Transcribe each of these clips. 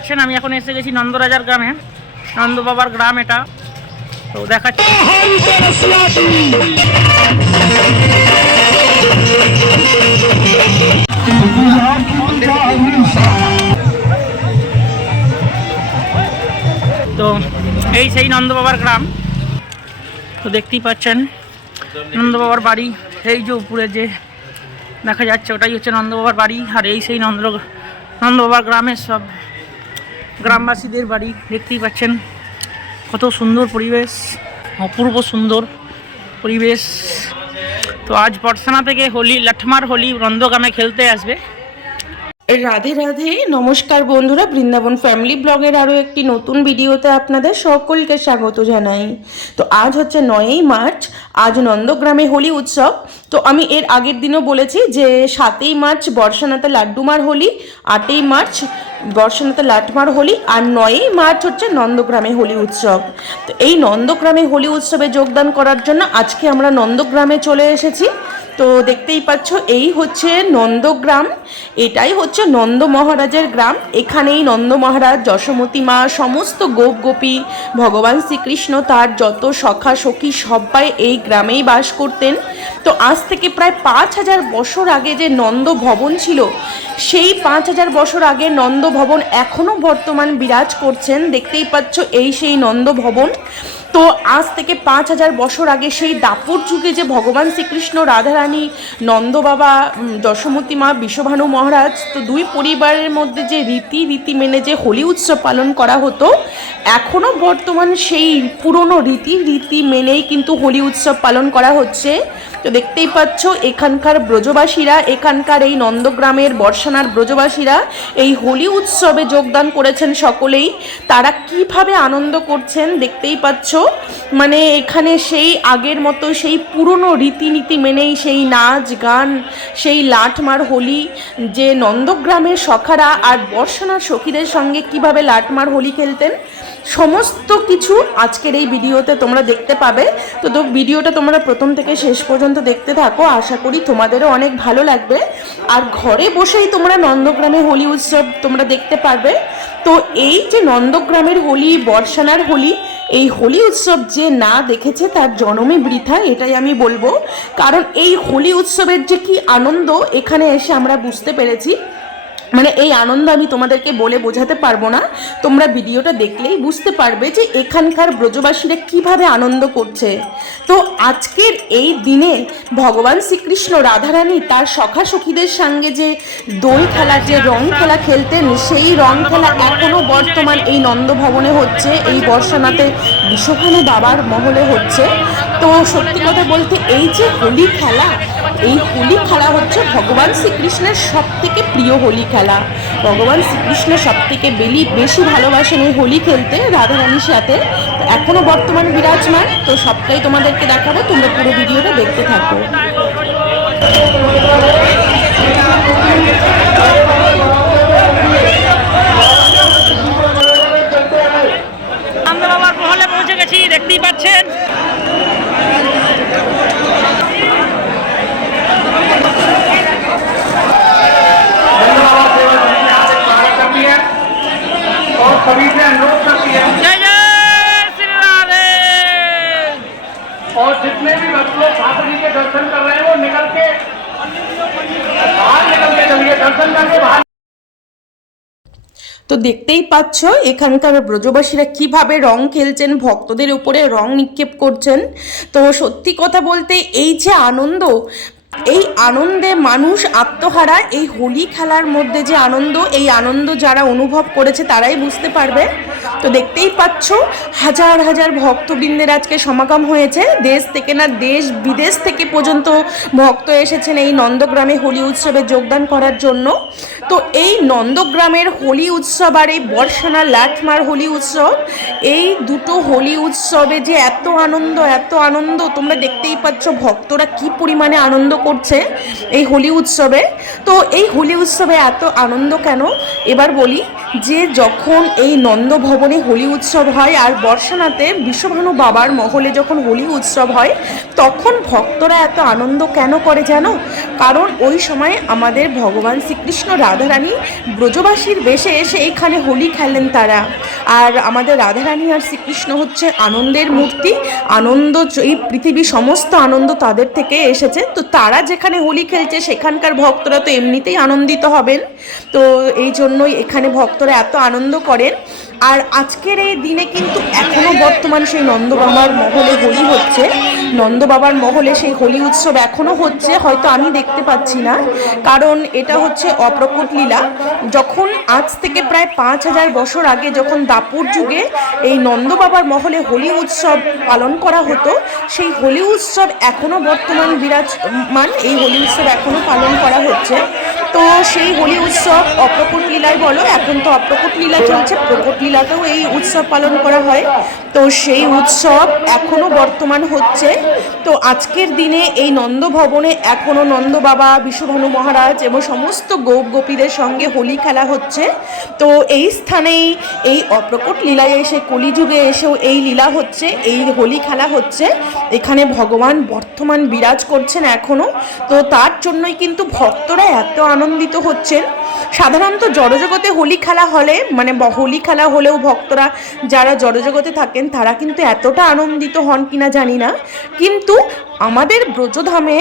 পাচ্ছেন আমি এখন এসে গেছি নন্দরাজার গ্রামে। নন্দ বাবার গ্রাম এটা। তো দেখাচ্ছি। তো এই সেই নন্দ বাবার গ্রাম। তো দেখতেই পাচ্ছেন নন্দ বাবার বাড়ি এই যে উপরে যে দেখা যাচ্ছে, ওটাই হচ্ছে নন্দ বাবার বাড়ি। আর এই সেই নন্দ নন্দ বাবার গ্রামের সব গ্রামবাসীদের বাড়ি দেখতেই পাচ্ছেন। কত সুন্দর পরিবেশ, অপূর্ব সুন্দর পরিবেশ। তো আজ পটসানা থেকে হোলি লাঠমার হোলি নন্দগ্রামে খেলতে আসবে। রাধে রাধে, নমস্কার বন্ধুরা, বৃন্দাবন ফ্যামিলি ব্লগের আরও একটি নতুন ভিডিওতে আপনাদের সকলকে স্বাগত জানাই। তো আজ হচ্ছে নয়ই মার্চ, আজ নন্দগ্রামে হোলি উৎসব। তো আমি এর আগের দিনও বলেছি যে সাতই মার্চ বর্ষানাতে লাড্ডুমার হোলি, আটই মার্চ বর্ষানাতে লাটমার হোলি, আর নয়ই মার্চ হচ্ছে নন্দগ্রামে হোলি উৎসব। তো এই নন্দগ্রামে হোলি উৎসবে যোগদান করার জন্য আজকে আমরা নন্দগ্রামে চলে এসেছি। তো দেখতেই পাচ্ছ, এই হচ্ছে নন্দগ্রাম, এটাই হচ্ছে নন্দ মহারাজের গ্রাম। এখানেই নন্দ মহারাজ, যশোমতী মা, সমস্ত গোপ গোপী, ভগবান শ্রীকৃষ্ণ তার যত সখা সখী সবাই এই গ্রামেই বাস করতেন। তো আজ থেকে প্রায় পাঁচ হাজার বছর আগে যে নন্দ ভবন ছিল, সেই পাঁচ হাজার বছর আগে নন্দ ভবন এখনও বর্তমান বিরাজ করছেন। দেখতেই পাচ্ছ, এই সেই নন্দ ভবন। তো আজ থেকে পাঁচ হাজার বছর আগে সেই দাপর যুগে যে ভগবান শ্রীকৃষ্ণ রাধারানী নন্দ বাবা উম, যশোমতী মা বিশ্বভানু মহারাজ তো দুই পরিবারের মধ্যে যে রীতি রীতি মেনে যে হোলি উৎসব পালন করা হতো এখনও বর্তমান সেই পুরনো রীতি রীতি মেনেই কিন্তু হোলি উৎসব পালন করা হচ্ছে। তো দেখতেই পাচ্ছ এখানকার ব্রজবাসীরা এখানকার এই নন্দগ্রামের বর্ষানার ব্রজবাসীরা এই হোলি উৎসবে যোগদান করেছেন সকলেই। তারা কীভাবে আনন্দ করছেন দেখতেই পাচ্ছ মানে এখানে সেই আগের মতো সেই পুরনো রীতিনীতি মেনেই সেই নাচ, গান, সেই লাটমার হোলি, যে নন্দগ্রামের সখারা আর বর্ষণার সখীদের সঙ্গে কীভাবে লাটমার হোলি খেলতেন সমস্ত কিছু আজকের এই ভিডিওতে তোমরা দেখতে পাবে। তো তো ভিডিওটা তোমরা প্রথম থেকে শেষ পর্যন্ত দেখতে থাকো। আশা করি তোমাদেরও অনেক ভালো লাগবে। আর ঘরে বসেই তোমরা নন্দগ্রামে হোলি উৎসব তোমরা দেখতে পারবে। তো এই যে নন্দগ্রামের হোলি, বর্ষানার হোলি, এই হোলি উৎসব যে না দেখেছে তার জনমে বৃথা, এটাই আমি বলব। কারণ এই হোলি উৎসবের যে কি আনন্দ, এখানে এসে আমরা বুঝতে পেরেছি। মানে এই আনন্দ আমি তোমাদেরকে বলে বোঝাতে পারব না। তোমরা ভিডিওটা দেখলেই বুঝতে পারবে যে এখানকার ব্রজবাসীরা কীভাবে আনন্দ করছে। তো আজকের এই দিনে ভগবান শ্রীকৃষ্ণ রাধারানী তার সখা সখীদের সঙ্গে যে দোল খেলা, যে রং খেলা খেলতেন, সেই রং খেলা এখনও বর্তমান এই নন্দভবনে হচ্ছে। এই বর্ষানাতে বিশ্বভানু বাবার মহলে হচ্ছে। তো সত্যি কথা বলতে এই যে হোলি খেলা এই হোলি খেলা হচ্ছে ভগবান শ্রীকৃষ্ণের সব থেকে প্রিয় হোলি খেলা। ভগবান শ্রীকৃষ্ণ সব থেকে বেলি বেশি ভালোবাসেন ওই হোলি খেলতে রাধারানীর সাথে। তো বর্তমান বিরাজমান, তো সবটাই তোমাদেরকে দেখাবো, তোমরা পুরো ভিডিওটা দেখতে থাকো। দেখতেই পাচ্ছ, এখানকার ব্রজবাসীরা কীভাবে রং খেলছেন, ভক্তদের উপরে রং নিক্ষেপ করছেন। তো সত্যি কথা বলতে এই যে আনন্দ এই আনন্দে মানুষ আত্মহারা, এই হোলি খেলার মধ্যে যে আনন্দ, এই আনন্দ যারা অনুভব করেছে তারাই বুঝতে পারবে। তো দেখতেই পাচ্ছ, হাজার হাজার ভক্তবৃন্দের আজকে সমাগম হয়েছে। দেশ থেকে না, দেশ বিদেশ থেকে পর্যন্ত ভক্ত এসেছেন এই নন্দগ্রামে হোলি উৎসবে যোগদান করার জন্য। তো এই নন্দগ্রামের হোলি উৎসব আর এই বর্ষানা লাঠমার হোলি উৎসব, এই দুটো হোলি উৎসবে যে এত আনন্দ এত আনন্দ, তোমরা দেখতেই পাচ্ছ ভক্তরা কি পরিমাণে আনন্দ করছে এই হোলি উৎসবে। তো এই হোলি উৎসবে এত আনন্দ কেন? এবার বলি যে যখন এই নন্দ ভবনে হোলি উৎসব হয় আর বর্ষানাতে বিশ্বভানু বাবার মহলে যখন হোলি উৎসব হয়, তখন ভক্তরা এত আনন্দ কেন করে জানো? কারণ ওই সময় আমাদের ভগবান শ্রীকৃষ্ণ রাধারানী ব্রজবাসীর বেশে এসে এখানে হোলি খেলেন তারা। আর আমাদের রাধারানী আর শ্রীকৃষ্ণ হচ্ছে আনন্দের মূর্তি, আনন্দ এই পৃথিবী সমস্ত আনন্দ তাদের থেকে এসেছে। তো তারা যেখানে হোলি খেলছে, সেখানকার ভক্তরা তো এমনিতেই আনন্দিত হবেন। তো এই জন্যই এখানে ভক্তরা এত আনন্দ করেন। আর আজকের এই দিনে কিন্তু এখনও বর্তমান সেই নন্দবাবার মহলে হোলি হচ্ছে। নন্দ বাবার মহলে সেই হোলি উৎসব এখনও হচ্ছে, হয়তো আমি দেখতে পাচ্ছি না। কারণ এটা হচ্ছে অপ্রকট লীলা। যখন আজ থেকে প্রায় পাঁচ হাজার বছর আগে যখন দাপুর যুগে এই নন্দবাবার মহলে হোলি উৎসব পালন করা হতো, সেই হোলি উৎসব এখনও বর্তমান বিরাজমান, এই হোলি উৎসব এখনও পালন করা হচ্ছে। তো সেই হোলি উৎসব অপ্রকট লীলায় বলো, এখন তো অপ্রকট লীলা চলছে। প্রকট লীলাতেও এই উৎসব পালন করা হয়। তো সেই উৎসব এখনও বর্তমান হচ্ছে। তো আজকের দিনে এই নন্দ ভবনে এখনও নন্দ বাবা, বিশ্বভানু মহারাজ এবং সমস্ত গোপ গোপীদের সঙ্গে হোলি খেলা হচ্ছে। তো এই স্থানেই এই অপ্রকট লীলায় এসে কলিযুগে এসেও এই লীলা হচ্ছে, এই হোলি খেলা হচ্ছে। এখানে ভগবান বর্তমান বিরাজ করছেন এখনও। তো তার জন্যই কিন্তু ভক্তরা এত আনন্দিত হচ্ছেন। সাধারণত জড়জগতে হোলি খেলা হলে মানে হোলি খেলা হলেও ভক্তরা যারা জড়জগতে থাকেন, তারা কিন্তু এতটা আনন্দিত হন কিনা জানি না। কিন্তু আমাদের ব্রজধামে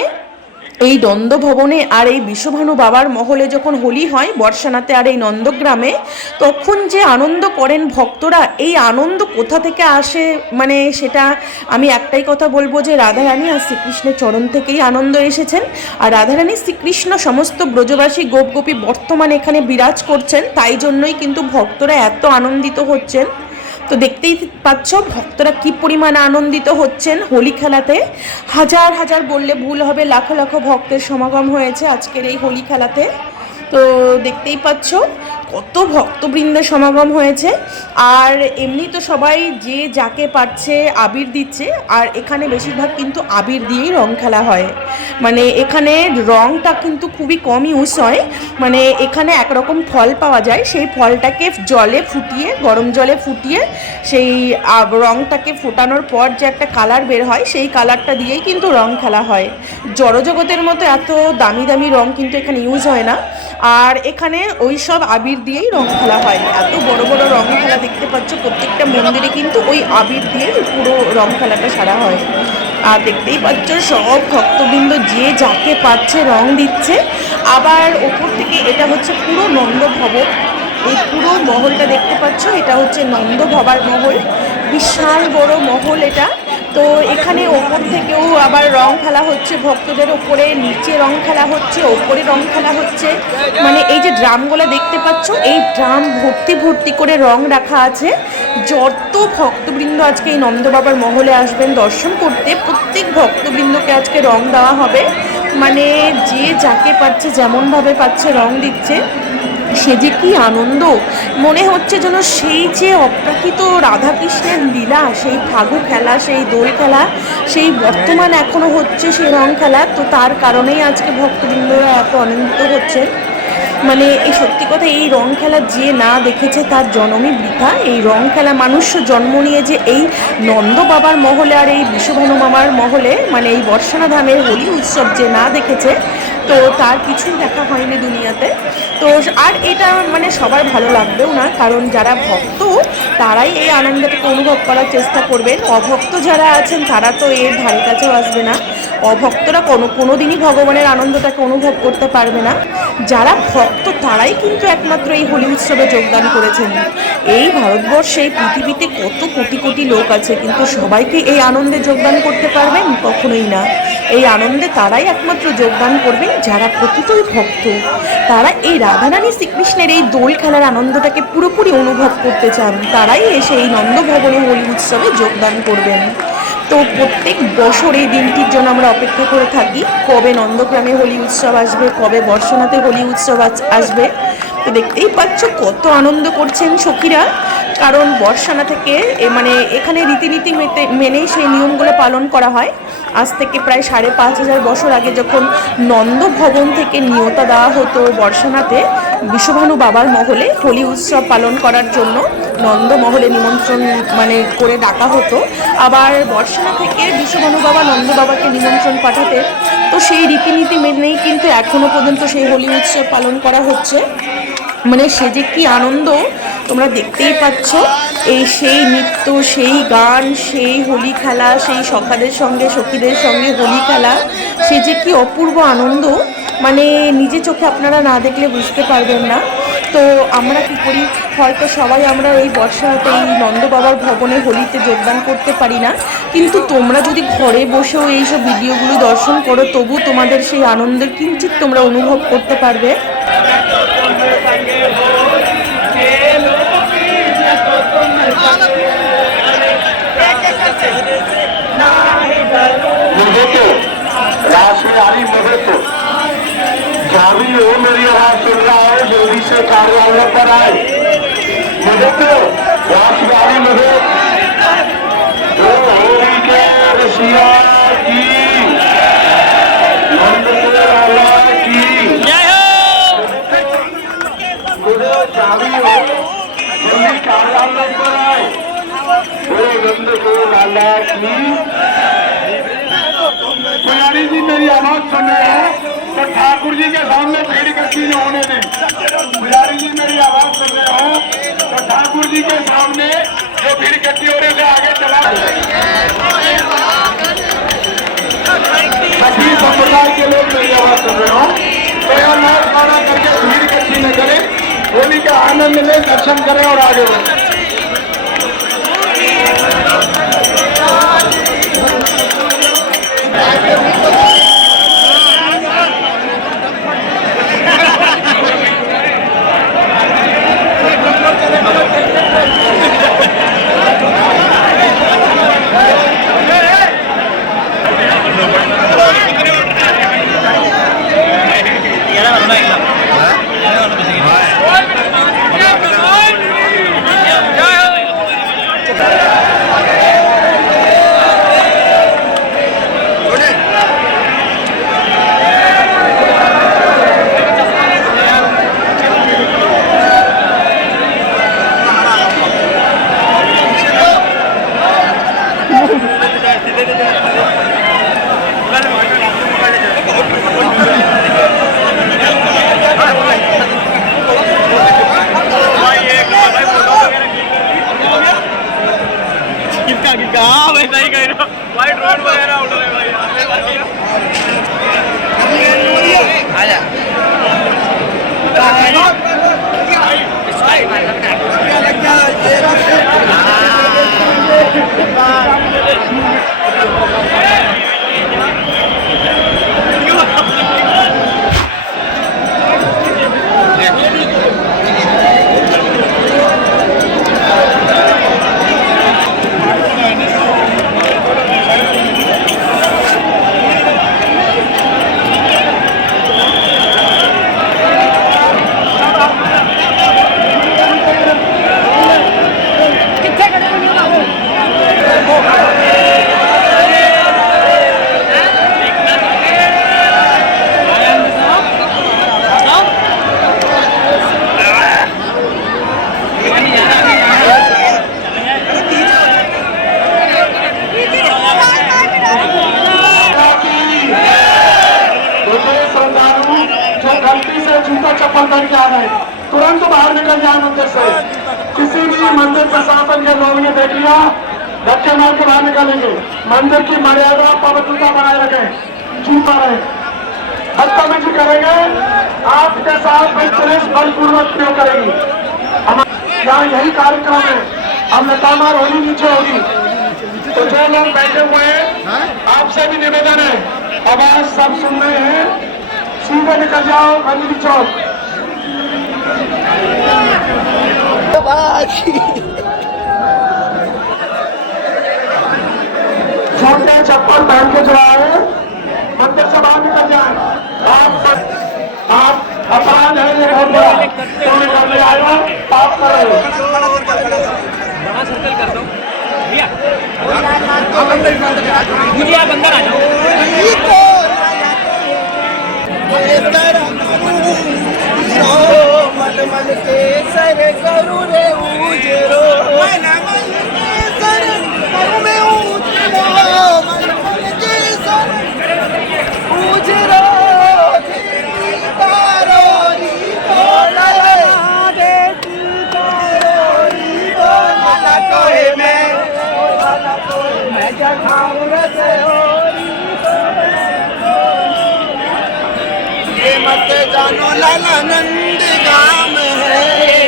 এই দ্বন্দ্ব ভবনে আর এই বিশ্বভানু বাবার মহলে যখন হোলি হয়, বর্ষানাতে আর এই নন্দগ্রামে, তখন যে আনন্দ করেন ভক্তরা, এই আনন্দ কোথা থেকে আসে? মানে সেটা আমি একটাই কথা বলব যে রাধারানী আর শ্রীকৃষ্ণের চরণ থেকেই আনন্দ এসেছেন। আর রাধারানী শ্রীকৃষ্ণ সমস্ত ব্রজবাসী গোপ গোপী বর্তমানে এখানে বিরাজ করছেন, তাই জন্যই কিন্তু ভক্তরা এত আনন্দিত হচ্ছেন। তো দেখতেই পাচ্ছ, ভক্তরা কি পরিমাণ আনন্দিত হচ্ছেন হোলি খেলাতে হাজার হাজার বললে ভুল হবে, লাখো লাখো ভক্তের সমাগম হয়েছে আজকের এই হোলি খেলাতে তো দেখতেই পাচ্ছ কত ভক্তবৃন্দের সমাগম হয়েছে। আর এমনি তো সবাই যে যাকে পারছে আবির দিচ্ছে, আর এখানে বেশিরভাগ কিন্তু আবির দিয়েই রং খেলা হয়। মানে এখানে রংটা কিন্তু খুবই কম ইউজ হয়। মানে এখানে একরকম ফল পাওয়া যায়, সেই ফলটাকে জলে ফুটিয়ে, গরম জলে ফুটিয়ে সেই রংটাকে ফোটানোর পর যে একটা কালার বের হয়, সেই কালারটা দিয়েই কিন্তু রং খেলা হয়। জড়জগতের মতো এত দামি দামি রং কিন্তু এখানে ইউজ হয় না। আর এখানে ওই সব আবির দিয়েই রং খেলা হয় এত বড় বড় রং খেলা দেখতে পাচ্ছ, প্রত্যেকটা মন্দিরে কিন্তু ওই আবির দিয়েই পুরো রং খেলাটা সারা হয়। আর দেখতেই পাচ্ছ, সব ভক্তবৃন্দ যে যাকে পাচ্ছে রং দিচ্ছে। আবার ওপর থেকে এটা হচ্ছে পুরো নন্দ ভবন এই পুরো মহলটা দেখতে পাচ্ছ, এটা হচ্ছে নন্দ ভবার মহল। বিশাল বড় মহল এটা। তো এখানে ওপর থেকেও আবার রং খেলা হচ্ছে, ভক্তদের ওপরে, নিচে রং খেলা হচ্ছে, ওপরে রং খেলা হচ্ছে। মানে এই যে ড্রামগুলো দেখতে পাচ্ছ, এই ড্রাম ভর্তি ভর্তি করে রং রাখা আছে। যত ভক্তবৃন্দ আজকে এই নন্দ বাবার মহলে আসবেন, দর্শন করতে প্রত্যেক ভক্তবৃন্দকে আজকে রং দেওয়া হবে। মানে যে যাকে পাচ্ছে যেমনভাবে পাচ্ছে রং দিচ্ছে। সে যে কি আনন্দ। মনে হচ্ছে যেন সেই যে অপ্রাকৃত রাধাকৃষ্ণের লীলা, সেই ফাগু খেলা, সেই দোল খেলা, সেই বর্তমান এখনও হচ্ছে সেই রং খেলা, তো তার কারণেই আজকে ভক্তবৃন্দরা এত আনন্দিত হচ্ছে। মানে এই সত্যি কথা, এই রং খেলা যে না দেখেছে তার জন্মই বৃথা। এই রং খেলা মানুষ জন্ম নিয়ে যে এই নন্দ বাবার মহলে আর এই বিশ্বভানু মামার মহলে মানে এই বর্ষানা ধামের হোলি উৎসব যে না দেখেছে তো তার কিছুই দেখা হয়নি দুনিয়াতে। তো আর এটা মানে সবার ভালো লাগবেও না, কারণ যারা ভক্ত, তারাই এই আনন্দটাকে অনুভব করার চেষ্টা করবেন। অভক্ত যারা আছেন, তারা তো এর ধারে কাছেও আসবে না। অভক্তরা কোনো কোনো দিনই ভগবানের আনন্দটাকে অনুভব করতে পারবে না। যারা ভক্ত, তারাই কিন্তু একমাত্র এই হোলি উৎসবে যোগদান করেছেন। এই ভারতবর্ষে পৃথিবীতে কত কোটি কোটি লোক আছে, কিন্তু সবাইকে এই আনন্দে যোগদান করতে পারবেন? কখনোই না। এই আনন্দে তারাই একমাত্র যোগদান করবেন যারা প্রকৃতই ভক্ত, তারা এই রাধারানী শ্রীকৃষ্ণের এই দোল খেলার আনন্দটাকে পুরোপুরি অনুভব করতে চান। তারাই এসে এই নন্দভবনে হোলি উৎসবে যোগদান করবেন। তো প্রত্যেক বছর এই দিনটির জন্য আমরা অপেক্ষা করে থাকি, কবে নন্দগ্রামে হোলি উৎসব আসবে, কবে বর্ষনাতে হোলি উৎসব আসবে। তো দেখতেই পাচ্ছ কত আনন্দ করছেন সখীরা। কারণ বর্ষানা থেকে মানে এখানে রীতিনীতি মেনেই সেই নিয়মগুলো পালন করা হয়। আজ থেকে প্রায় সাড়ে পাঁচ হাজার বছর আগে যখন নন্দ ভবন থেকে নিয়তা দেওয়া হতো বর্ষানাতে, বিশ্বভানু বাবার মহলে হোলি উৎসব পালন করার জন্য নন্দ মহলে নিমন্ত্রণ মানে করে ডাকা হতো। আবার বর্ষানা থেকে বিশ্বভানু বাবা নন্দ বাবাকে নিমন্ত্রণ পাঠাতেন। তো সেই রীতিনীতি মেনেই কিন্তু এখনও পর্যন্ত সেই হোলি উৎসব পালন করা হচ্ছে। মানে সে যে কি আনন্দ, তোমরা দেখতেই পাচ্ছ। এই সেই নৃত্য, সেই গান, সেই হোলি খেলা, সেই সখাদের সঙ্গে, সখীদের সঙ্গে হোলি খেলা, সে যে কি অপূর্ব আনন্দ। মানে নিজে চোখে আপনারা না দেখলে বুঝতে পারবেন না। তো আমরা কী করি? হয়তো সবাই আমরা এই বর্ষাতে এই নন্দবাবার ভবনে হোলিতে যোগদান করতে পারি না। কিন্তু তোমরা যদি ঘরে বসেও এইসব ভিডিওগুলো দর্শন করো, তবু তোমাদের সেই আনন্দের কিঞ্চিত তোমরা অনুভব করতে পারবে। पर आए मदद राजगारी मदद की नंढ कोल की चारि हो। नंढो लाल की पुजारी जी, मेरी आवाज़ सुन रहे हैं? तो ठाकुर जी के सामने भीड़ इकट्ठी न होने दें पुजारी जी, मेरी आवाज़ सुन रहे हो? तो ठाकुर जी के सामने जो भीड़ इकट्ठी होने से आगे चला सभी संप्रदाय के लोग मेरी आवाज़ सुन रहे हो? तो यह नाच गाना करके भीड़ इकट्ठी न करें। होली का आनंद लें दर्शन करें और आगे बढ़ें। Thank you. कार्यक्रम है अब लतामार होली नीचे होगी। तो जो लोग बैठे हुए हैं आपसे भी निवेदन है आवाज़ सब सुन रहे हैं सीधे निकल जाओ मंदिर चौक। छोटे चप्पल पहन के जो आए मंदिर से बाहर निकल जाए। आप आप अपराध है हो गया तुमने कर लिया आया पाप कर। रहे हो बड़ा सर्कल कर दो भैया भैया बंदर आ जाओ मन मन के सर करू रे उजरो मन मन हो। मत जानो लाला नंद गाम है।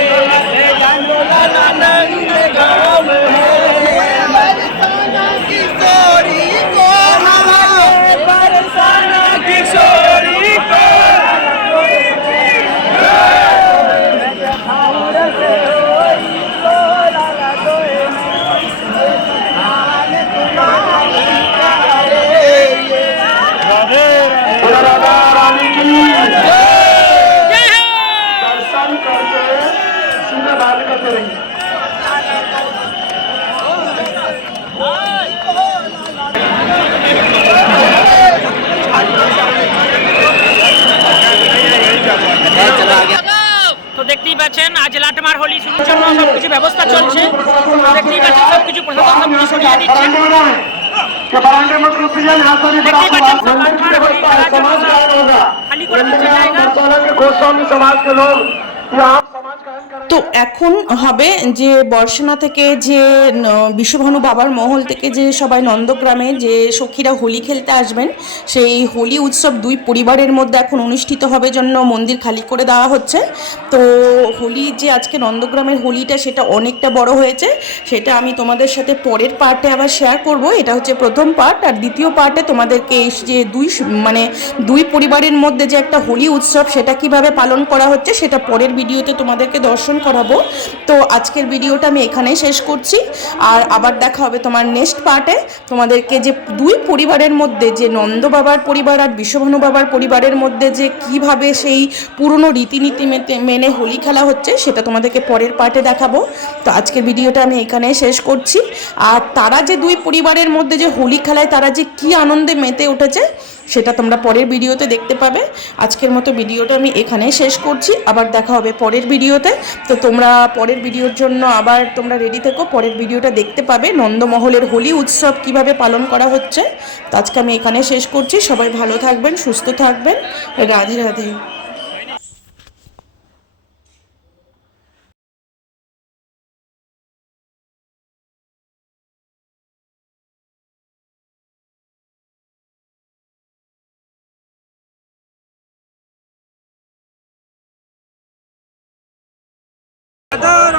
পাচ্ছেন আজ লাটমার হোলি শুরুর জন্য সবকিছু ব্যবস্থা চলছে দেখতেই পাচ্ছেন সবকিছু প্রশাসন সবকিছু সরিয়ে দিচ্ছে कि बरामदे मत रुकिए यहाँ से भी देखिए बड़ा बच्चे, मंदिर की व्यवस्था है समाज का होगा खाली कर दीजिए जाएगा। दर्शनों के गोस्वामी समाज के लोग यहाँ समाज कायम करेंगे তো এখন হবে যে বর্ষনা থেকে যে বিশ্বভানু বাবার মহল থেকে যে সবাই নন্দগ্রামে যে সখীরা হোলি খেলতে আসবেন, সেই হোলি উৎসব দুই পরিবারের মধ্যে এখন অনুষ্ঠিত হবে জন্য মন্দির খালি করে দেওয়া হচ্ছে। তো হোলি যে আজকে নন্দগ্রামের হোলিটা সেটা অনেকটা বড় হয়েছে, সেটা আমি তোমাদের সাথে পরের পার্টে আবার শেয়ার করব। এটা হচ্ছে প্রথম পার্ট। আর দ্বিতীয় পার্টে তোমাদেরকে এই যে দুই মানে দুই পরিবারের মধ্যে যে একটা হোলি উৎসব সেটা কীভাবে পালন করা হচ্ছে, সেটা পরের ভিডিওতে তোমাদেরকে দর্শন করাবো। তো আজকের ভিডিওটা আমি এখানেই শেষ করছি। আর আবার দেখা হবে তোমার নেক্সট পার্টে তোমাদেরকে যে দুই পরিবারের মধ্যে যে নন্দ বাবার পরিবার আর বিশ্বভানু বাবার পরিবারের মধ্যে যে কীভাবে সেই পুরনো রীতিনীতি মেতে- মেনে হোলি খেলা হচ্ছে, সেটা তোমাদেরকে পরের পার্টে দেখাবো। তো আজকের ভিডিওটা আমি এখানেই শেষ করছি। আর তারা যে দুই পরিবারের মধ্যে যে হোলি খেলায় তারা যে কি আনন্দে মেতে উঠেছে সেটা তোমরা পরের ভিডিওতে দেখতে পাবে। আজকের মতো ভিডিওটা আমি এখানে শেষ করছি। আবার দেখা হবে পরের ভিডিওতে। তো তোমরা পরের ভিডিওর জন্য আবার তোমরা রেডি থেকো। পরের ভিডিওটা দেখতে পাবে নন্দমহলের হোলি উৎসব কীভাবে পালন করা হচ্ছে। তো আজকে আমি এখানে শেষ করছি। সবাই ভালো থাকবেন, সুস্থ থাকবেন। রাধে রাধে। 아, 가자!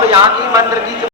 अब यहाँ की मंदिर की